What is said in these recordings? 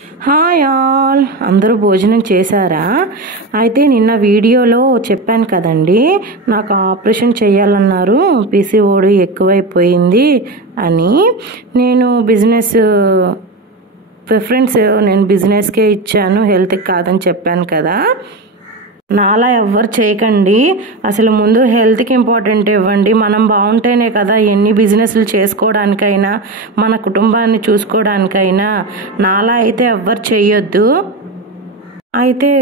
Hi all, అందరూ భోజనం చేశారా? అయితే నిన్న వీడియోలో చెప్పాను కదండి, నాకు ఆపరేషన్ చేయాలన్నారు, పీసీఓడి ఎక్కువైపోయింది అని. నేను ప్రిఫరెన్స్ నేను బిజినెస్కే ఇచ్చాను, హెల్త్కి కాదని చెప్పాను కదా. నాలా ఎవ్వరు చేయకండి. అసలు ముందు హెల్త్కి ఇంపార్టెంట్ ఇవ్వండి. మనం బాగుంటేనే కదా ఎన్ని బిజినెస్లు చేసుకోవడానికైనా, మన కుటుంబాన్ని చూసుకోవడానికైనా. నాలా అయితే ఎవ్వరు చేయొద్దు. అయితే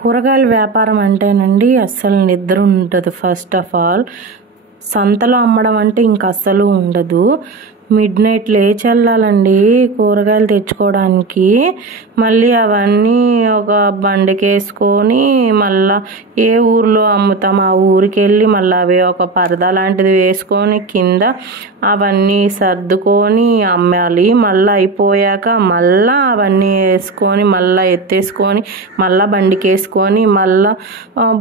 కూరగాయల వ్యాపారం అంటేనండి అస్సలు నిద్ర ఉండదు. ఫస్ట్ ఆఫ్ ఆల్ సంతలో అమ్మడం అంటే ఇంక అస్సలు ఉండదు. మిడ్ నైట్ లేచి వెళ్ళాలండి కూరగాయలు తెచ్చుకోవడానికి. మళ్ళీ అవన్నీ ఒక బండికి వేసుకొని మళ్ళీ ఏ ఊర్లో అమ్ముతాం ఆ ఊరికి వెళ్ళి మళ్ళీ అవి ఒక పరదా లాంటిది వేసుకొని కింద అవన్నీ సర్దుకొని అమ్మాలి. మళ్ళీ అయిపోయాక మళ్ళీ అవన్నీ వేసుకొని మళ్ళీ ఎత్తేసుకొని మళ్ళీ బండికి వేసుకొని మళ్ళీ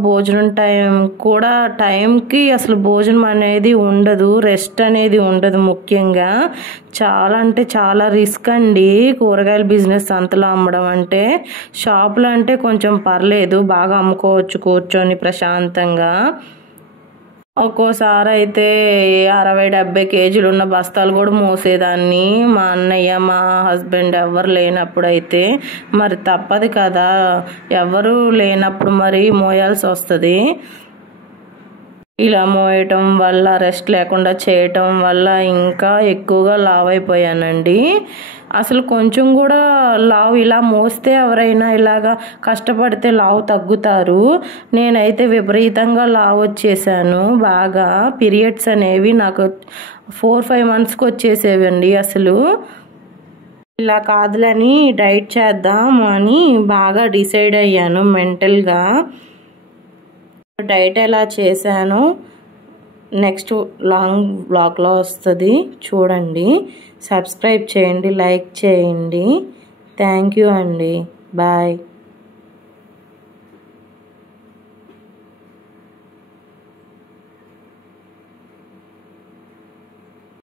భోజనం టైం కూడా టైంకి అసలు భోజనం అనేది ఉండదు, రెస్ట్ అనేది ఉండదు. ముఖ్యంగా చాలా అంటే చాలా రిస్క్ అండి కూరగాయల బిజినెస్ సంతలో అమ్మడం అంటే. షాపులు అంటే కొంచెం పర్లేదు, బాగా అమ్ముకోవచ్చు కూర్చొని ప్రశాంతంగా. ఒక్కోసారి అయితే 60-70 కేజీలు ఉన్న బస్తాలు కూడా మోసేదాన్ని. మా అన్నయ్య మా హస్బెండ్ ఎవరు లేనప్పుడు అయితే మరి తప్పదు కదా, ఎవరు లేనప్పుడు మరి మోయాల్సి వస్తుంది. ఇలా మోయటం వల్ల, రెస్ట్ లేకుండా చేయటం వల్ల ఇంకా ఎక్కువగా లావు అయిపోయానండి. అసలు కొంచెం కూడా లావు ఇలా మోస్తే ఎవరైనా ఇలాగా కష్టపడితే లావు తగ్గుతారు. నేనైతే విపరీతంగా లావు వచ్చేసాను బాగా. పీరియడ్స్ అనేవి నాకు 4-5 మంత్స్కి వచ్చేసేవండి. అసలు ఇలా కాదులని డైట్ చేద్దాం అని బాగా డిసైడ్ అయ్యాను మెంటల్గా. డైట్ ఎలా చేశాను నెక్స్ట్ లాంగ్ బ్లాగ్లో వస్తుంది, చూడండి. సబ్స్క్రైబ్ చేయండి, లైక్ చేయండి. థ్యాంక్ యూ అండి. బాయ్.